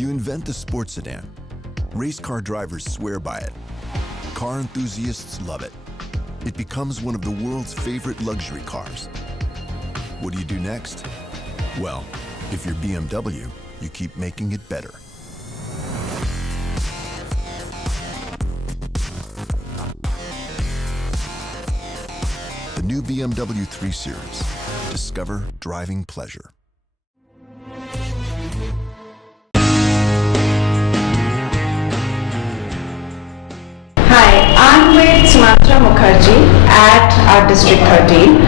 You invent the sports sedan. Race car drivers swear by it. Car enthusiasts love it. It becomes one of the world's favorite luxury cars. What do you do next? Well, if you're BMW, you keep making it better. The new BMW 3 Series. Discover driving pleasure. Hi, I'm with Sumatra Mukherjee at Art District 13.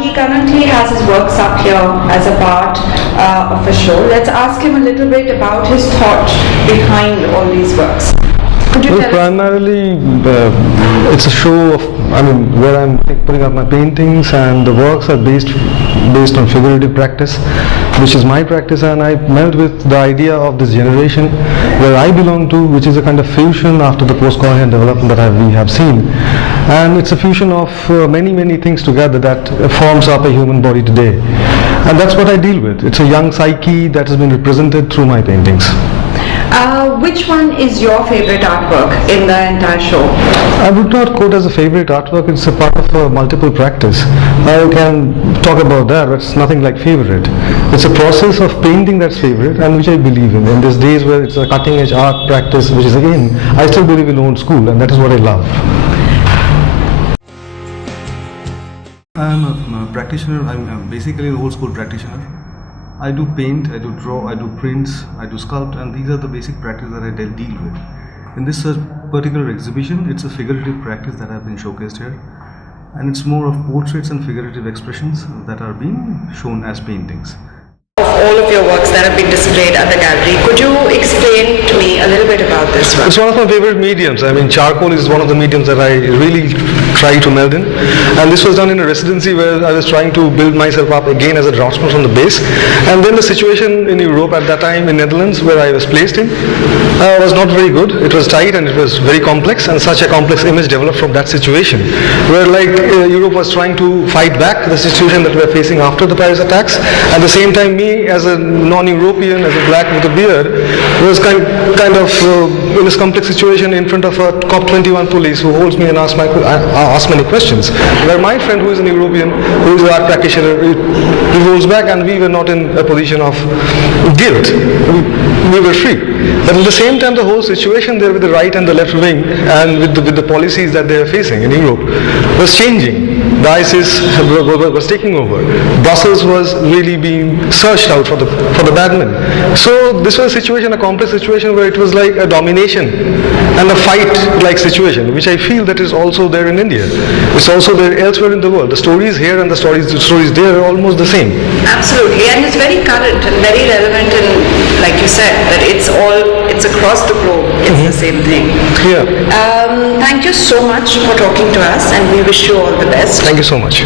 He currently has his works up here as a part of a show. Let's ask him a little bit about his thought behind all these works. Could you tell primarily, it's a show of, where I'm putting up my paintings, and the works are based on figurative practice, which is my practice, and I meld with the idea of this generation where I belong to, which is a kind of fusion after the post-colonial development that we have seen. And it's a fusion of many things together that forms up a human body today. And that's what I deal with. It's a young psyche that has been represented through my paintings. Which one is your favorite artwork in the entire show? I would not quote as a favorite artwork. It's a part of a multiple practice. I can talk about that, but it's nothing like favorite. It's a process of painting that's favorite, and which I believe in. In these days where it's a cutting edge art practice, which is again, I still believe in old school, and that is what I love. I'm a practitioner. I'm basically an old school practitioner. I do paint, I do draw, I do prints, I do sculpt, and these are the basic practices that I deal with. In this particular exhibition, it's a figurative practice that have been showcased here, and it's more of portraits and figurative expressions that are being shown as paintings. All of your works that have been displayed at the gallery, could you explain to me a little bit about this one? It's one of my favorite mediums. Charcoal is one of the mediums that I really try to meld in, and this was done in a residency where I was trying to build myself up again as a draftsman from the base. And then the situation in Europe at that time, in Netherlands, where I was placed in, was not very good. It was tight and it was very complex, and such a complex image developed from that situation, where Europe was trying to fight back the situation that we were facing after the Paris attacks. At the same time, me as a non-European, as a black with a beard, was kind of in this complex situation in front of a COP21 police who holds me and asks many questions. Where my friend, who is an European, who is an art practitioner, he rolls back, and we were not in a position of guilt. We were free. But at the same time, the whole situation there with the right and the left wing, and with the policies that they are facing in Europe, was changing. The ISIS was taking over. Brussels was really being searched out for the bad men. So this was a situation, a complex situation, where it was like a domination and a fight-like situation, which I feel that is also there in India. It's also there elsewhere in the world. The stories here and the stories there are almost the same. Absolutely, and it's very current and very relevant, and like you said, that it's across the globe. It's the same thing. Yeah. Thank you so much for talking to us, and we wish you all the best. Thank you so much.